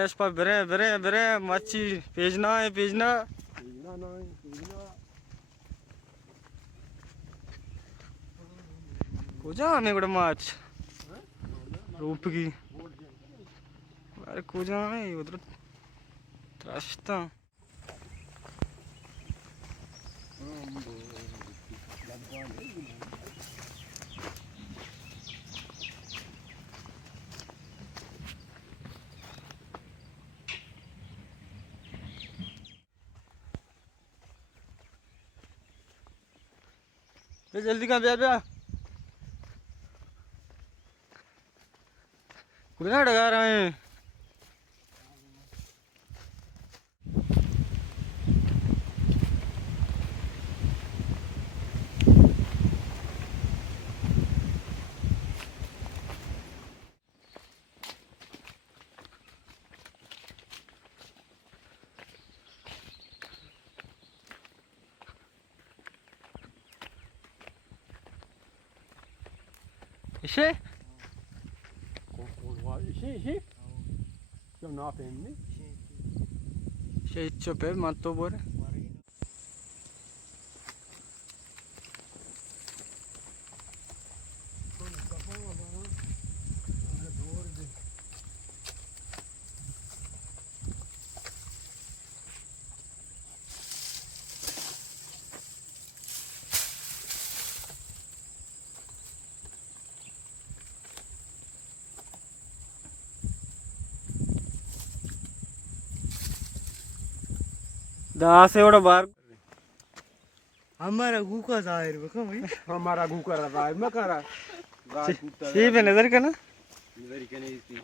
कलेश पर बेरे बेरे बेरे मच्छी भेजना है भेजना कुजा हमें बड़ा माछ रूप की अरे कुजा में उधर रास्ता जल्दी कहाँ ब्या कुछ डगा रहे हैं İşe? İşi? Ya ne yapayım ne? Şey çöpe matto bore. दहा से एवढा बार हमारा गुका जाहिर बका भाई हमारा गुका रहा है मैं करा गाय कुत्ता सी पे नजर का ना नजर के नहीं थी